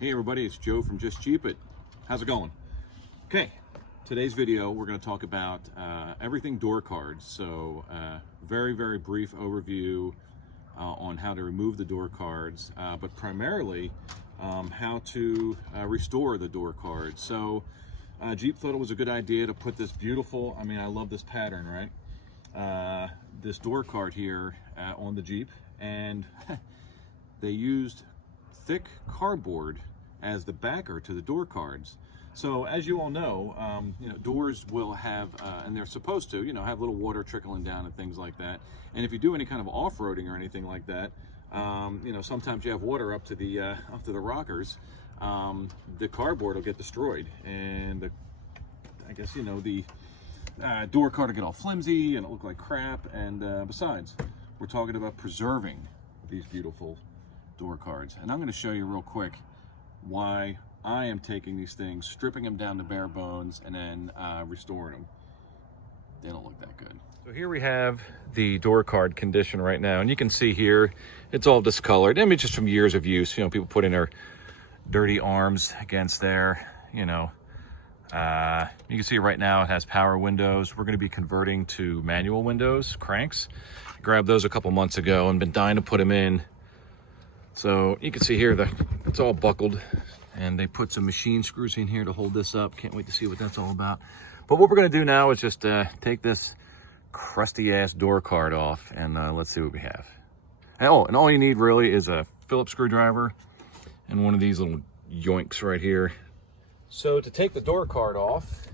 Hey everybody, it's Joe from Just Jeep It. How's it going? Okay, today's video we're going to talk about everything door cards. So very brief overview on how to remove the door cards, but primarily how to restore the door cards. So Jeep thought it was a good idea to put this beautiful, I mean I love this pattern, right? This door card here on the Jeep, and they used thick cardboard as the backer to the door cards. So as you all know, doors will have, and they're supposed to, have little water trickling down and things like that. And if you do any kind of off-roading or anything like that, sometimes you have water up to the rockers. The cardboard will get destroyed, and the door card will get all flimsy and it'll look like crap. And besides, we're talking about preserving these beautiful door cards, and I'm going to show you real quick why I am taking these things, stripping them down to bare bones, and then restoring them. They don't look that good. So here we have the door card condition right now, and you can see here it's all discolored. I mean, just from years of use. People put in their dirty arms against there. You can see right now it has power windows. We're going to be converting to manual windows, cranks. I grabbed those a couple months ago and been dying to put them in. So you can see here that it's all buckled, and they put some machine screws in here to hold this up. Can't wait to see what that's all about. But what we're gonna do now is just take this crusty ass door card off, and let's see what we have. And all you need really is a Phillips screwdriver and one of these little yoinks right here. So to take the door card off,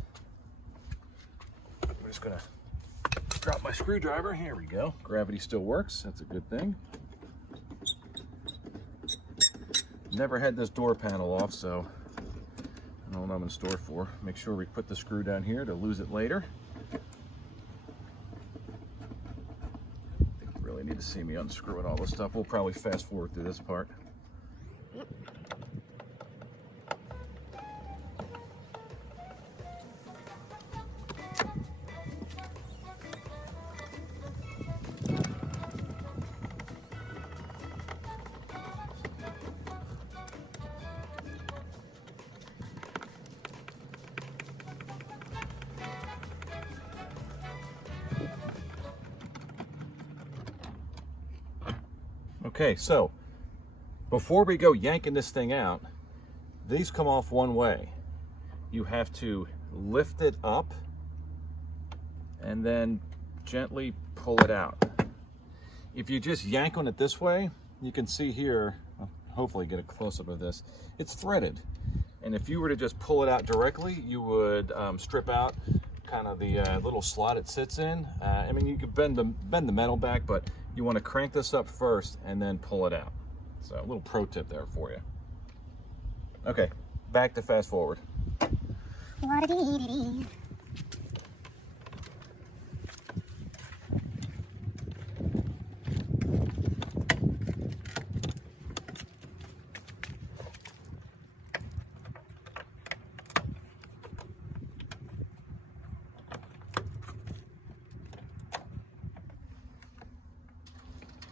I'm just gonna drop my screwdriver. Here we go. Gravity still works, that's a good thing. Never had this door panel off, so I don't know what I'm in store for. Make sure we put the screw down here to lose it later. I think you really need to see me unscrewing all this stuff. We'll probably fast forward through this part. Okay, so before we go yanking this thing out, these come off one way. You have to lift it up and then gently pull it out. If you just yank on it this way, you can see here, I'll hopefully get a close-up of this, it's threaded. And if you were to just pull it out directly, you would strip out kind of the little slot it sits in. I mean, you could bend the metal back, but you want to crank this up first and then pull it out. So a little pro tip there for you. Okay, back to fast forward.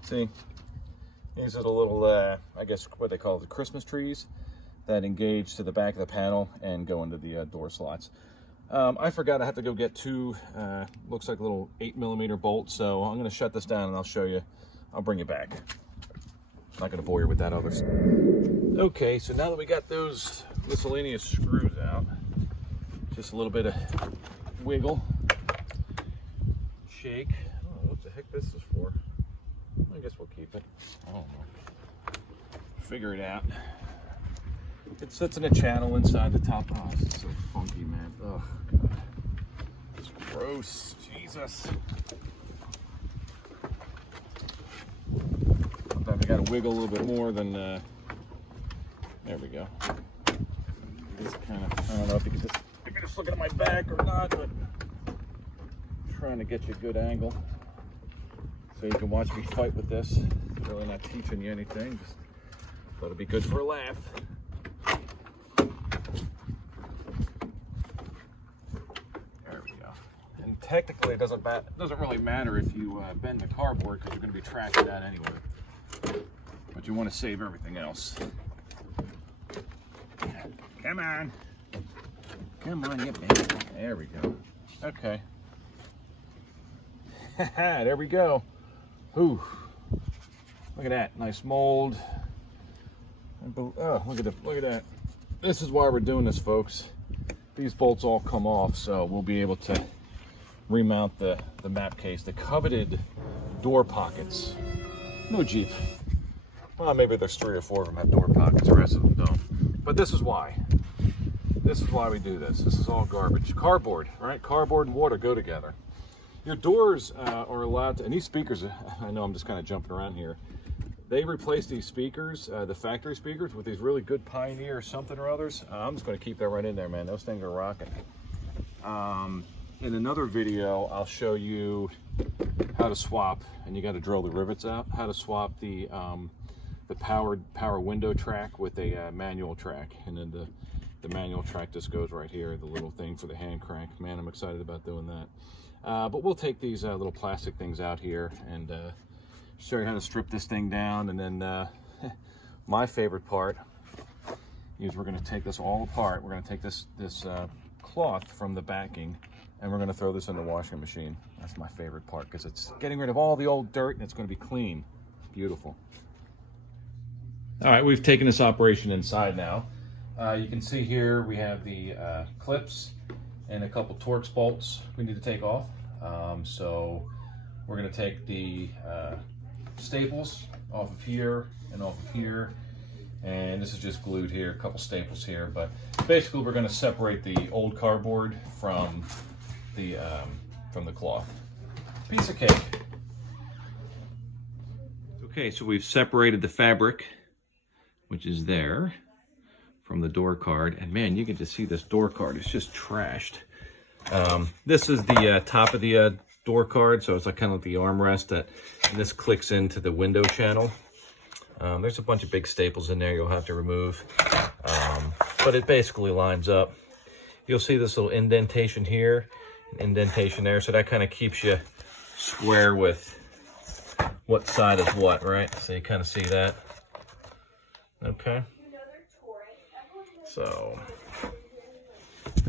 See, these are the little, I guess what they call the Christmas trees that engage to the back of the panel and go into the door slots. I forgot I have to go get two, looks like little 8mm bolts, so I'm going to shut this down and I'll show you. I'll bring you back. I'm not going to bore you with that other stuff. Okay, so now that we got those miscellaneous screws out, just a little bit of wiggle, shake. I don't know what the heck this is for. I guess we'll keep it. I don't know. Figure it out. It sits in a channel inside the top. Oh, this is so funky, man. Oh, God. It's gross. Jesus. Sometimes we gotta wiggle a little bit more than, there we go. Just kind of, I don't know if you're just looking at my back or not, but I'm trying to get you a good angle. So you can watch me fight with this. Really not teaching you anything, just thought it'd be good for a laugh. There we go. And technically it doesn't really matter if you bend the cardboard, because you're going to be tracking that anyway. But you want to save everything else. Come on. Come on, you baby. There we go. Okay. There we go. Ooh. Look at that. Nice mold. Oh, look at that. This is why we're doing this, folks. These bolts all come off, so we'll be able to remount the map case, the coveted door pockets. No Jeep. Well, maybe there's 3 or 4 of them have door pockets, the rest of them don't. But this is why. This is why we do this. This is all garbage. Cardboard, right? Cardboard and water go together. Your doors are allowed to, and these speakers, I know I'm just kind of jumping around here. They replace these speakers, the factory speakers, with these really good Pioneer something or others. I'm just going to keep that right in there, man. Those things are rocking. In another video, I'll show you how to swap, and you got to drill the rivets out, how to swap the power window track with a manual track. And then the manual track just goes right here, the little thing for the hand crank. Man, I'm excited about doing that. But we'll take these little plastic things out here and show you how to strip this thing down. And then my favorite part is we're going to take this all apart. We're going to take this cloth from the backing, and we're going to throw this in the washing machine. That's my favorite part, because it's getting rid of all the old dirt and it's going to be clean. Beautiful. All right, we've taken this operation inside now. You can see here we have the clips and a couple Torx bolts we need to take off. So we're going to take the staples off of here and off of here, and this is just glued here, a couple staples here. But basically we're going to separate the old cardboard from the cloth. Piece of cake. Okay, so we've separated the fabric, which is there, from the door card, and man, you can just see this door card is just trashed. This is the top of the door card, so it's like kind of like the armrest that, and this clicks into the window channel. There's a bunch of big staples in there you'll have to remove, but it basically lines up. You'll see this little indentation here, an indentation there, so that kind of keeps you square with what side is what, right? So you kind of see that. Okay. So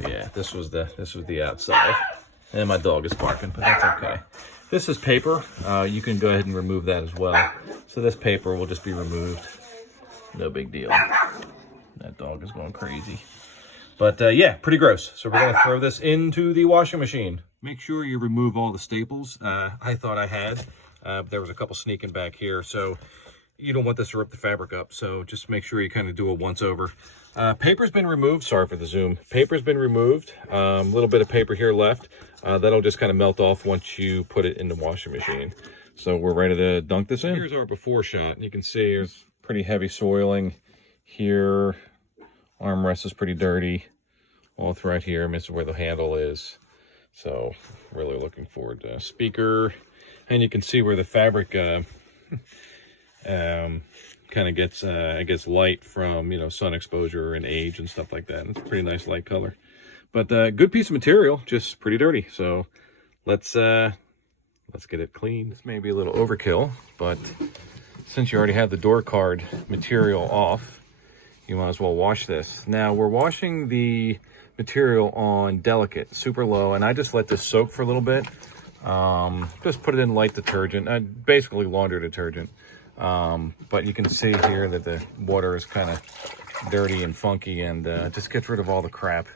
yeah, this was the outside, and my dog is barking, but that's okay. This is paper. You can go ahead and remove that as well. So this paper will just be removed. No big deal. That dog is going crazy. But yeah, pretty gross. So we're gonna throw this into the washing machine. Make sure you remove all the staples. I thought I had. There was a couple sneaking back here, so you don't want this to rip the fabric up. So just make sure you kind of do a once over. Paper's been removed. Sorry for the zoom. Paper's been removed. A little bit of paper here left. That'll just kind of melt off once you put it in the washing machine. So we're ready to dunk this in. Here's our before shot. You can see there's pretty heavy soiling here. Armrest is pretty dirty. All throughout here. This is where the handle is. So really looking forward to speaker. And you can see where the fabric kind of gets light from, you know, sun exposure and age and stuff like that. It's a pretty nice light color, but good piece of material, just pretty dirty. So let's get it clean. This may be a little overkill, but since you already have the door card material off, you might as well wash this. Now we're washing the material on delicate, super low, and I just let this soak for a little bit. Just put it in light detergent, basically laundry detergent. But you can see here that the water is kind of dirty and funky, and just gets rid of all the crap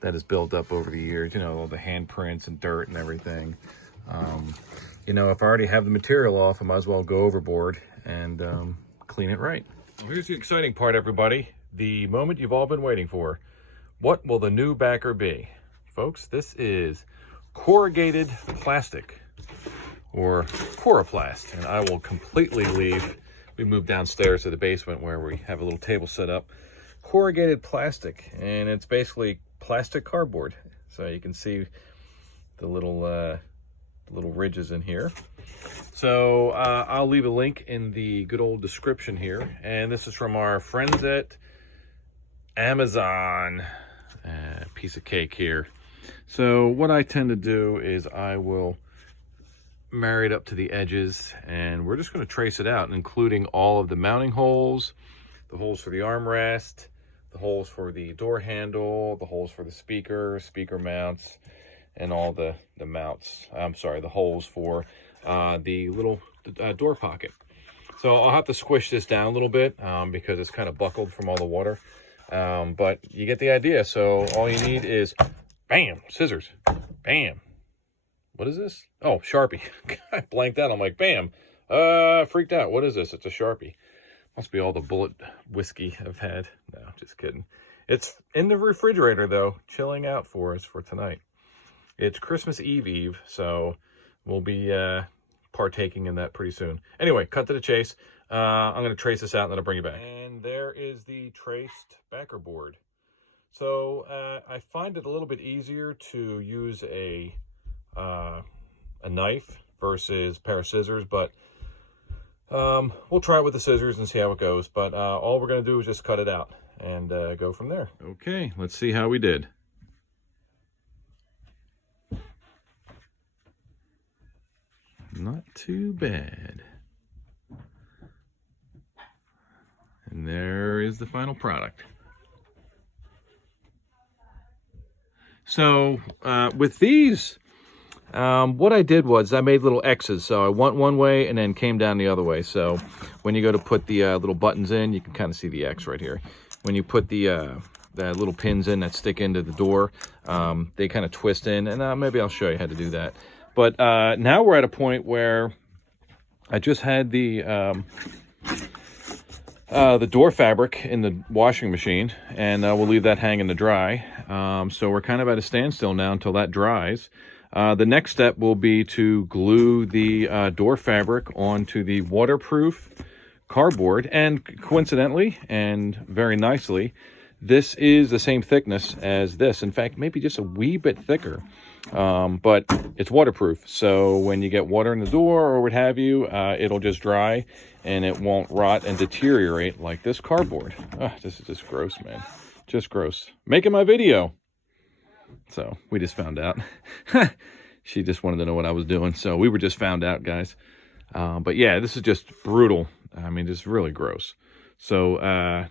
that has built up over the years, you know, all the handprints and dirt and everything. You know, if I already have the material off, I might as well go overboard and clean it right. Well, here's the exciting part, everybody. The moment you've all been waiting for. What will the new backer be? Folks, this is corrugated plastic, or coroplast, and I will completely leave. We moved downstairs to the basement where we have a little table set up. Corrugated plastic, and it's basically plastic cardboard. So you can see the little ridges in here. So I'll leave a link in the good old description here, and this is from our friends at Amazon. Piece of cake here. So what I tend to do is I will marry it up to the edges, and we're just going to trace it out, including all of the mounting holes, the holes for the armrest, the the holes for the door handle, the holes for the speaker mounts, and all the mounts. I'm sorry, the holes for the little door pocket. So I'll have to squish this down a little bit because it's kind of buckled from all the water. But you get the idea. So all you need is, bam, scissors, bam. What is this? Oh, Sharpie. I blanked out. I'm like, bam. Freaked out. What is this? It's a Sharpie. Must be all the bullet whiskey I've had. No, just kidding. It's in the refrigerator, though, chilling out for us for tonight. It's Christmas Eve, so we'll be partaking in that pretty soon. Anyway, cut to the chase. I'm going to trace this out and then I'll bring you back. And there is the traced backer board. So I find it a little bit easier to use a knife versus a pair of scissors, but we'll try it with the scissors and see how it goes. But all we're going to do is just cut it out and go from there. Okay, let's see how we did. Not too bad. And there is the final product. So with these, what I did was I made little X's. So I went one way and then came down the other way. So when you go to put the little buttons in, you can kind of see the X right here. When you put the little pins in that stick into the door, they kind of twist in. And maybe I'll show you how to do that. But now we're at a point where I just had the door fabric in the washing machine, and we'll leave that hanging to dry. So we're kind of at a standstill now until that dries. The next step will be to glue the door fabric onto the waterproof cardboard, and coincidentally and very nicely, this is the same thickness as this. In fact, maybe just a wee bit thicker, but it's waterproof. So when you get water in the door or what have you, it'll just dry and it won't rot and deteriorate like this cardboard. This is just gross, man. Just gross. Making my video. So we just found out. She just wanted to know what I was doing. So we were just found out, guys. But yeah, this is just brutal. I mean, just really gross. So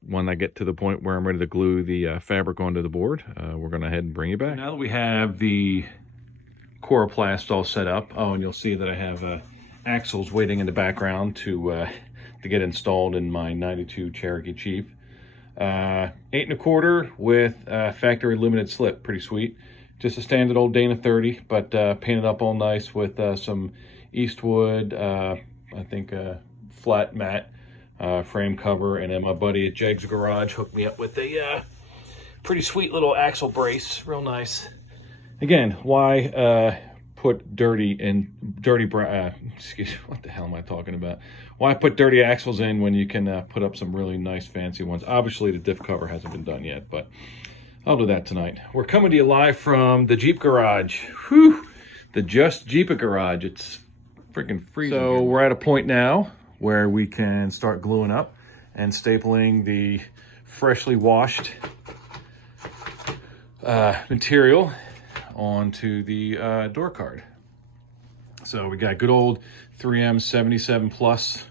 when I get to the point where I'm ready to glue the fabric onto the board, we're going to head and bring you back. Now that we have the coroplast all set up, oh, and you'll see that I have axles waiting in the background to get installed in my 92 Cherokee Jeep. 8 1/4 with factory limited slip, pretty sweet. Just a standard old Dana 30, but painted up all nice with some Eastwood, I think flat matte frame cover. And then my buddy at Jeg's Garage hooked me up with a pretty sweet little axle brace, real nice. Again, why put dirty excuse me, what the hell am I talking about? Why put dirty axles in when you can put up some really nice fancy ones? Obviously the diff cover hasn't been done yet, but I'll do that tonight. We're coming to you live from the Jeep Garage. Whew, the Just Jeep Garage. It's freaking freezing. So we're at a point now where we can start gluing up and stapling the freshly washed material onto the door card. So we got good old 3M 77 Plus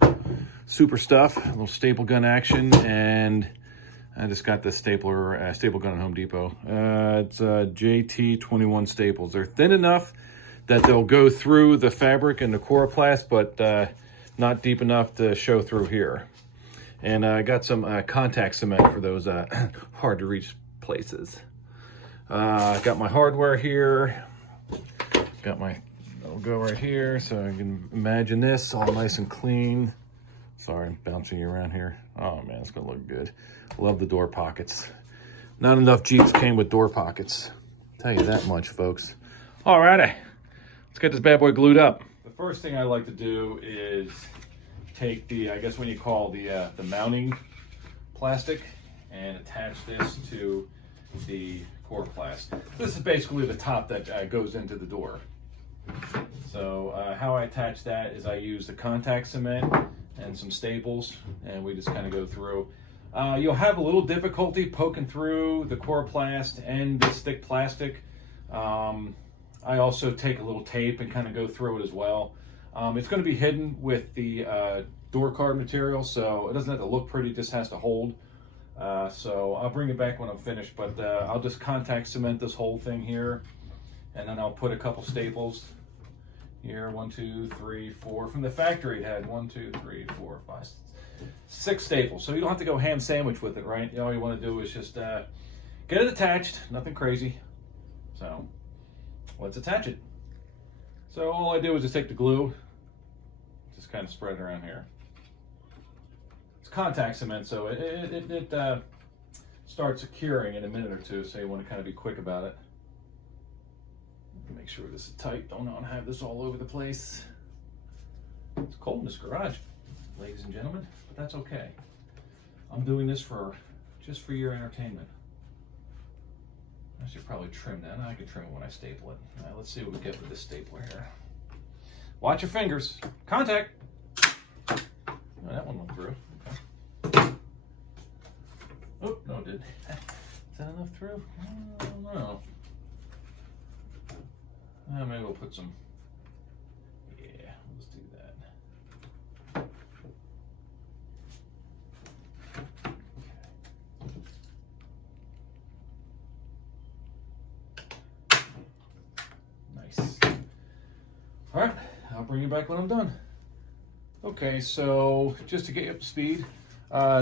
super stuff, a little staple gun action, and I just got this staple gun at Home Depot. It's JT21 staples. They're thin enough that they'll go through the fabric and the coroplast, but not deep enough to show through here. And I got some contact cement for those hard to reach places. Got my hardware here. Got my, I'll go right here so I can imagine this all nice and clean. Sorry, I'm bouncing you around here. Oh man, it's gonna look good. Love the door pockets. Not enough Jeeps came with door pockets. Tell you that much, folks. Alrighty, let's get this bad boy glued up. The first thing I like to do is take the, I guess what you call the mounting plastic, and attach this to the coroplast. This is basically the top that goes into the door. So how I attach that is I use the contact cement and some staples, and we just kind of go through. You'll have a little difficulty poking through the coroplast and the stick plastic. I also take a little tape and kind of go through it as well. It's going to be hidden with the door card material, so it doesn't have to look pretty, it just has to hold. So I'll bring it back when I'm finished, but I'll just contact cement this whole thing here, and then I'll put a couple staples here. 1, 2, 3, 4. From the factory it had 1, 2, 3, 4, 5, 6 staples. So you don't have to go ham sandwich with it, right? All you want to do is just get it attached, nothing crazy. So let's attach it. So all I do is just take the glue, just kind of spread it around here. It's contact cement, so it starts curing in a minute or two, so you want to kind of be quick about it. Make sure this is tight. Don't want to have this all over the place. It's cold in this garage, ladies and gentlemen, but that's okay. I'm doing this just for your entertainment. I should probably trim that. I can trim it when I staple it. All right, let's see what we get with this stapler here. Watch your fingers. Contact. Oh, that one went through. Okay. Oh, no, it did. Is that enough through? I don't know. Maybe we'll put some. Yeah, let's do that. Nice. All right, I'll bring you back when I'm done. Okay, so just to get you up to speed,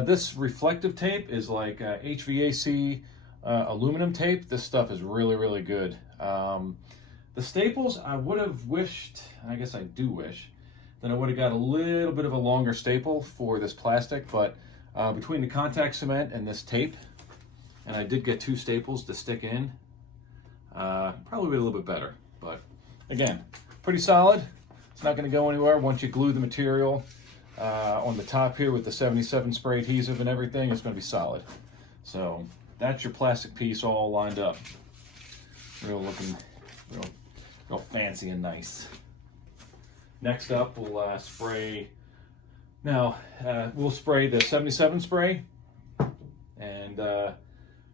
this reflective tape is like HVAC aluminum tape. This stuff is really, really good. The staples, I would have wished, I guess I do wish, that I would have got a little bit of a longer staple for this plastic, but between the contact cement and this tape, and I did get 2 staples to stick in, probably be a little bit better. But again, pretty solid. It's not going to go anywhere once you glue the material on the top here with the 77 spray adhesive and everything. It's going to be solid. So that's your plastic piece all lined up. Real fancy and nice. Next up, we'll spray. Now we'll spray the 77 spray, and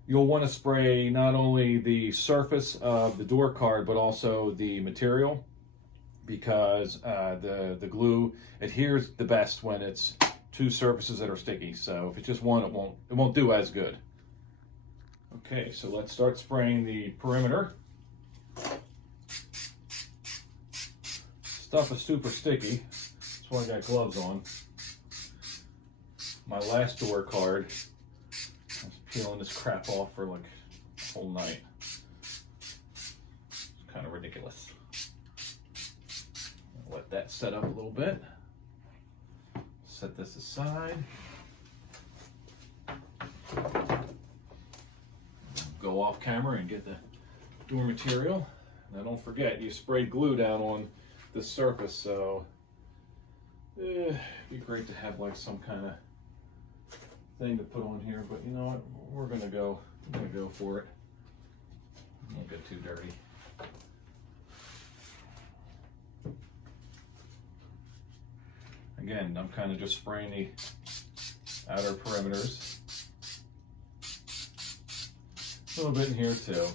you'll want to spray not only the surface of the door card but also the material, because the glue adheres the best when it's 2 surfaces that are sticky. So if it's just one, it won't do as good. Okay, so let's start spraying the perimeter. Stuff is super sticky. That's why I got gloves on. My last door card, I was peeling this crap off for like a whole night. It's kind of ridiculous. I'll let that set up a little bit. Set this aside. Go off camera and get the door material. Now don't forget, you sprayed glue down on this surface, so it'd be great to have like some kind of thing to put on here, but you know what, we're gonna go for it. Won't get too dirty. Again, I'm kind of just spraying the outer perimeters. A little bit in here too.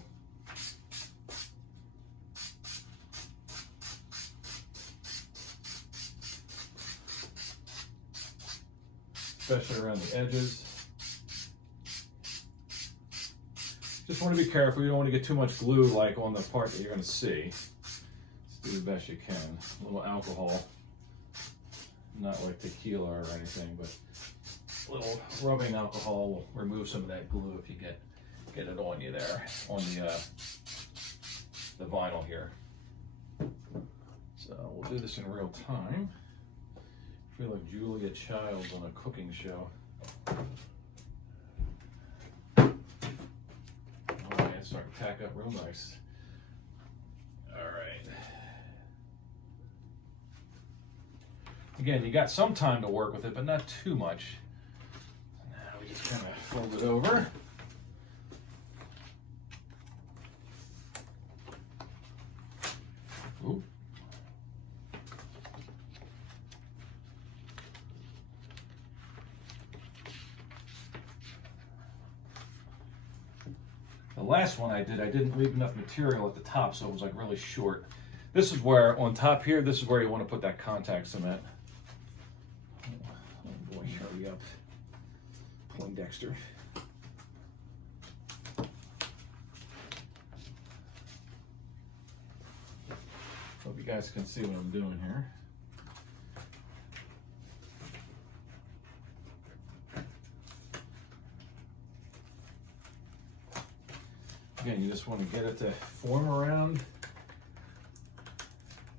Especially around the edges. Just want to be careful. You don't want to get too much glue like on the part that you're going to see. Just do the best you can. A little alcohol. Not like tequila or anything, but a little rubbing alcohol will remove some of that glue if you get it on you there, on the vinyl here. So we'll do this in real time. I feel like Julia Childs on a cooking show. Oh man, it's starting to tack up real nice. All right. Again, you got some time to work with it, but not too much. Now we just kind of fold it over. Ooh. The last one I didn't leave enough material at the top, so it was like really short. This is where, on top here, this is where you want to put that contact cement. Oh boy, hurry up. Poindexter. you guys can see what I'm doing here. Again, you just want to get it to form around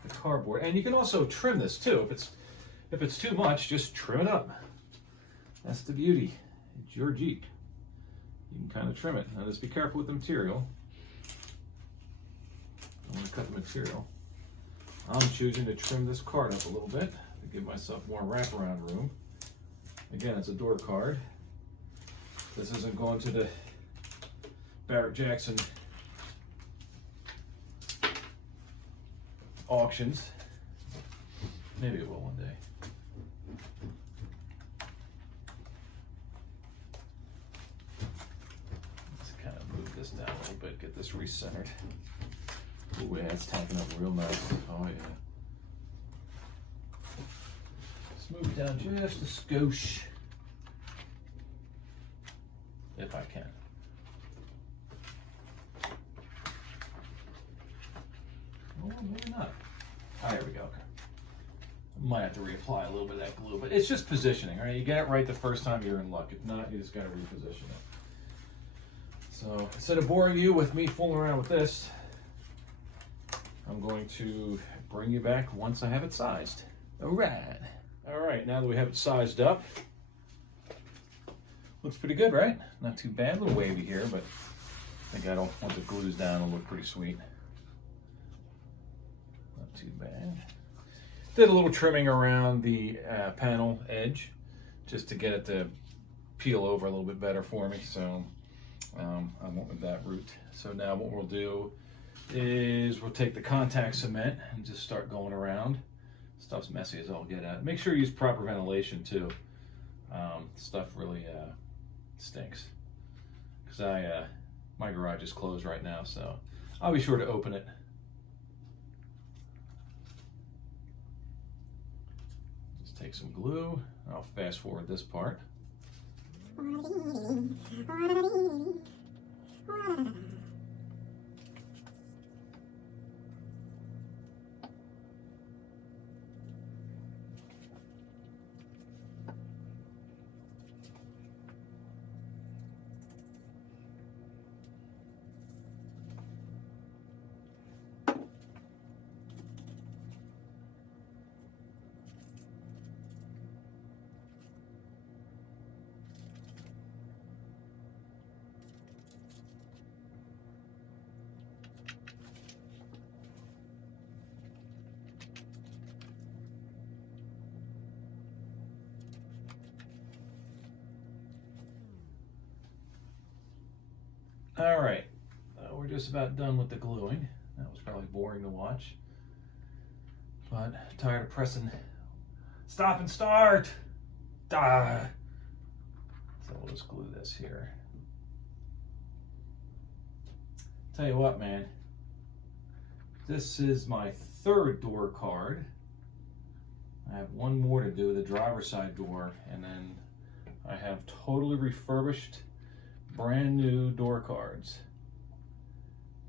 the cardboard. And you can also trim this too. If it's too much, just trim it up. That's the beauty. It's your Jeep. You can kind of trim it. Now just be careful with the material. I want to cut the material. I'm choosing to trim this card up a little bit to give myself more wraparound room. Again, it's a door card. This isn't going to the Barrett Jackson auctions. Maybe it will one day. Let's kind of move this down a little bit, get this recentered. Oh yeah, it's tacking up real nice. Oh yeah. Let's move it down just a skosh, if I can. Oh, maybe not. Oh, here we go. Okay. Might have to reapply a little bit of that glue, but it's just positioning, right? You get it right the first time, you're in luck. If not, you just got to reposition it. So instead of boring you with me fooling around with this, I'm going to bring you back once I have it sized. All right. All right, now that we have it sized up, looks pretty good, right? Not too bad, a little wavy here, but I think I don't want the glues down, it'll look pretty sweet. Not too bad. Did a little trimming around the panel edge just to get it to peel over a little bit better for me. So I went with that route. So now what we'll do is we'll take the contact cement and just start going around. Stuff's messy as all get at. Make sure you use proper ventilation too. Stuff really stinks because my garage is closed right now, so I'll be sure to open it. Take some glue. I'll fast forward this part. All right, we're just about done with the gluing. That was probably boring to watch, but tired of pressing stop and start. So we'll just glue this here. Tell you what, man, this is my third door card. I have one more to do, the driver's side door, and then I have totally refurbished brand new door cards,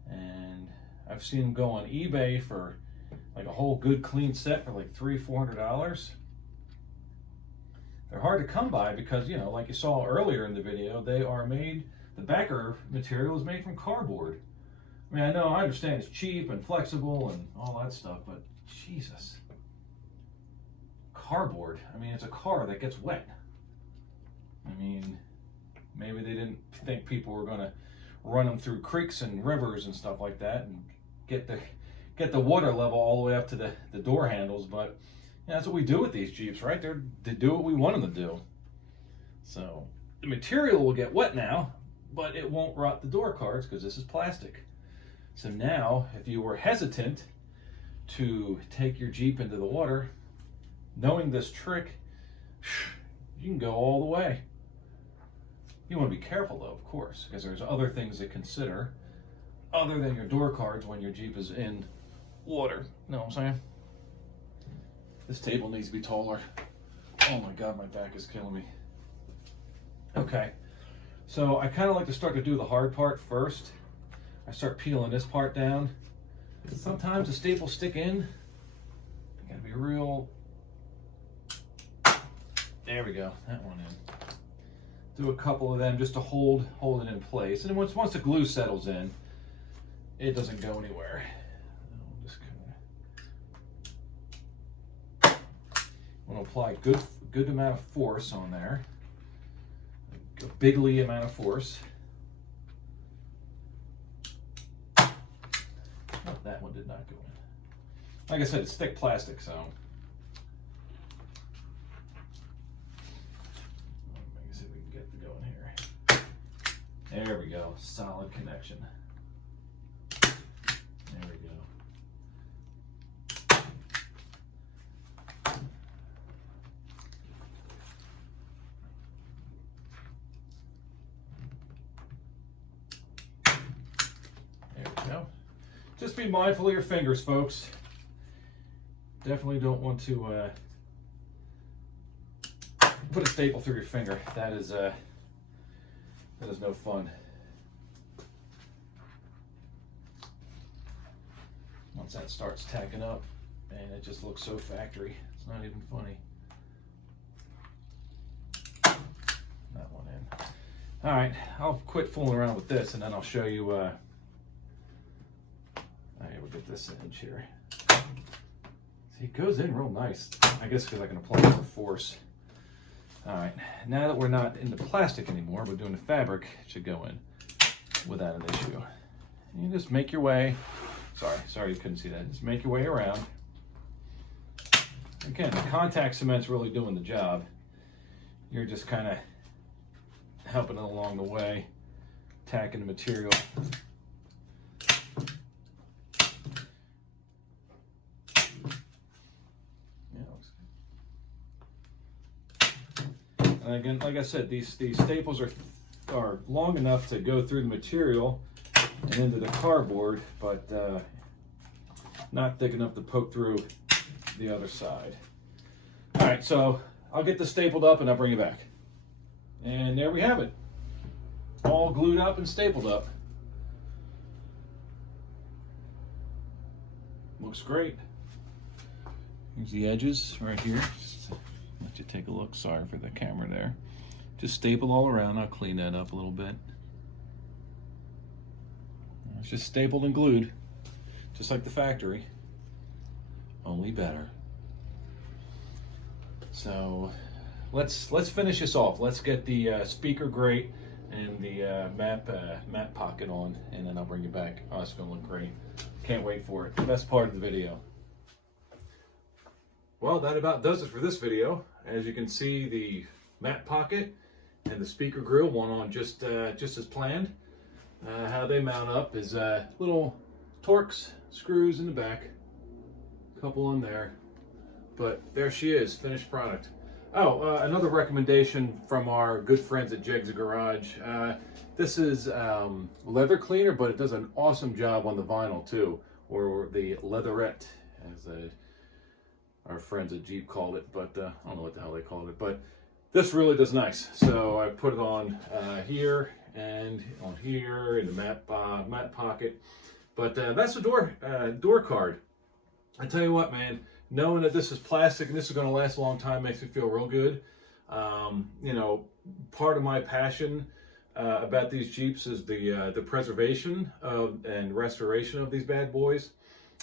and I've seen them go on eBay for like a whole good clean set for like $300-400. They're hard to come by because, you know, like you saw earlier in the video, they are made, the backer material is made from cardboard. I mean, I understand it's cheap and flexible and all that stuff, but Jesus, cardboard. I mean, it's a car that gets wet. I mean, maybe they didn't think people were going to run them through creeks and rivers and stuff like that and get the water level all the way up to the door handles. But yeah, that's what we do with these Jeeps, right? They do what we want them to do. So the material will get wet now, but it won't rot the door cards because this is plastic. So now, if you were hesitant to take your Jeep into the water, knowing this trick, you can go all the way. You want to be careful though, of course, because there's other things to consider other than your door cards when your Jeep is in water. Know what I'm saying? This table needs to be taller. Oh my God, my back is killing me. Okay, so I kind of like to start to do the hard part first. I start peeling this part down. Sometimes the staples stick in, real, there we go, that one in. Do a couple of them just to hold it in place. And then once the glue settles in, it doesn't go anywhere. I'm just gonna apply good amount of force on there. A bigly amount of force. Oh, that one did not go in. Like I said, it's thick plastic, so. Let me see if we can get it going here. There we go, solid connection. There we go. There we go. Just be mindful of your fingers, folks. Definitely don't want to put a staple through your finger. That is no fun. Once that starts tacking up, and it just looks so factory, it's not even funny. That one in. All right, I'll quit fooling around with this, and then I'll show you. We'll get this inch here. See, it goes in real nice. I guess because I can apply more force. All right, now that we're not in the plastic anymore, we're doing the fabric, it should go in without an issue. And you just make your way. Sorry you couldn't see that. Just make your way around. Again, the contact cement's really doing the job. You're just kind of helping it along the way, tacking the material. And again, like I said, these staples are long enough to go through the material and into the cardboard, but not thick enough to poke through the other side. All right, so I'll get this stapled up and I'll bring it back. And there we have it, all glued up and stapled up. Looks great. Here's the edges right here. Just let you take a look. Sorry for the camera there. Just staple all around. I'll clean that up a little bit. It's just stapled and glued, just like the factory, only better. So let's finish this off. Let's get the speaker grate and the matte pocket on, and then I'll bring you back. Oh, it's gonna look great. Can't wait for it. The best part of the video. Well, that about does it for this video. As you can see, the matte pocket and the speaker grill went on just as planned. How they mount up is little Torx screws in the back, a couple on there, but there she is, finished product. Oh, another recommendation from our good friends at Jegs Garage. This is leather cleaner, but it does an awesome job on the vinyl too, or the leatherette, as our friends at Jeep called it, but I don't know what the hell they called it, but this really does nice. So I put it on here and on here in the matte pocket. But that's the door card. I tell you what, man, knowing that this is plastic and this is going to last a long time makes me feel real good. You know, part of my passion about these Jeeps is the preservation and restoration of these bad boys.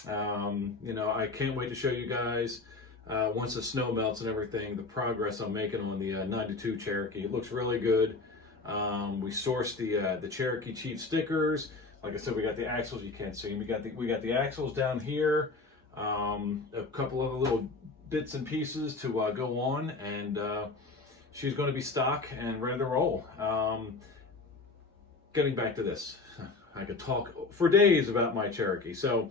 You know, I can't wait to show you guys once the snow melts and everything, the progress I'm making on the 92 Cherokee. It looks really good. We sourced the Cherokee Chief stickers. Like I said, we got the axles. You can't see them. We got the axles down here. A couple other little bits and pieces to go on, and she's going to be stock and ready to roll. Getting back to this, I could talk for days about my Cherokee. So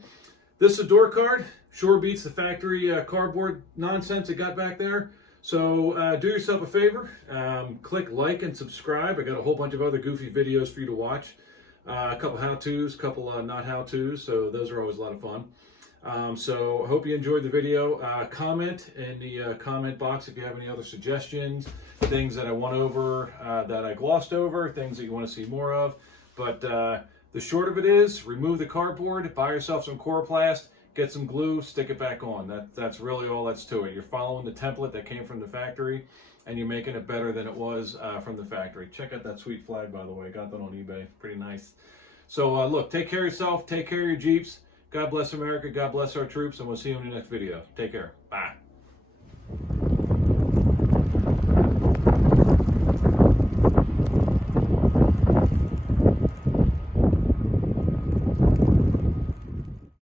this is a door card. Sure beats the factory cardboard nonsense it got back there. So do yourself a favor, click like and subscribe. I got a whole bunch of other goofy videos for you to watch. A couple how-tos, a couple not how-tos, so those are always a lot of fun. So I hope you enjoyed the video. Comment in the comment box if you have any other suggestions, things that I went over, that I glossed over, things that you want to see more of. But the short of it is, remove the cardboard, buy yourself some coroplast, get some glue, stick it back on. That's really all that's to it. You're following the template that came from the factory, and you're making it better than it was from the factory. Check out that sweet flag, by the way. Got that on eBay. Pretty nice. So look, take care of yourself. Take care of your Jeeps. God bless America. God bless our troops, and we'll see you in the next video. Take care. Bye.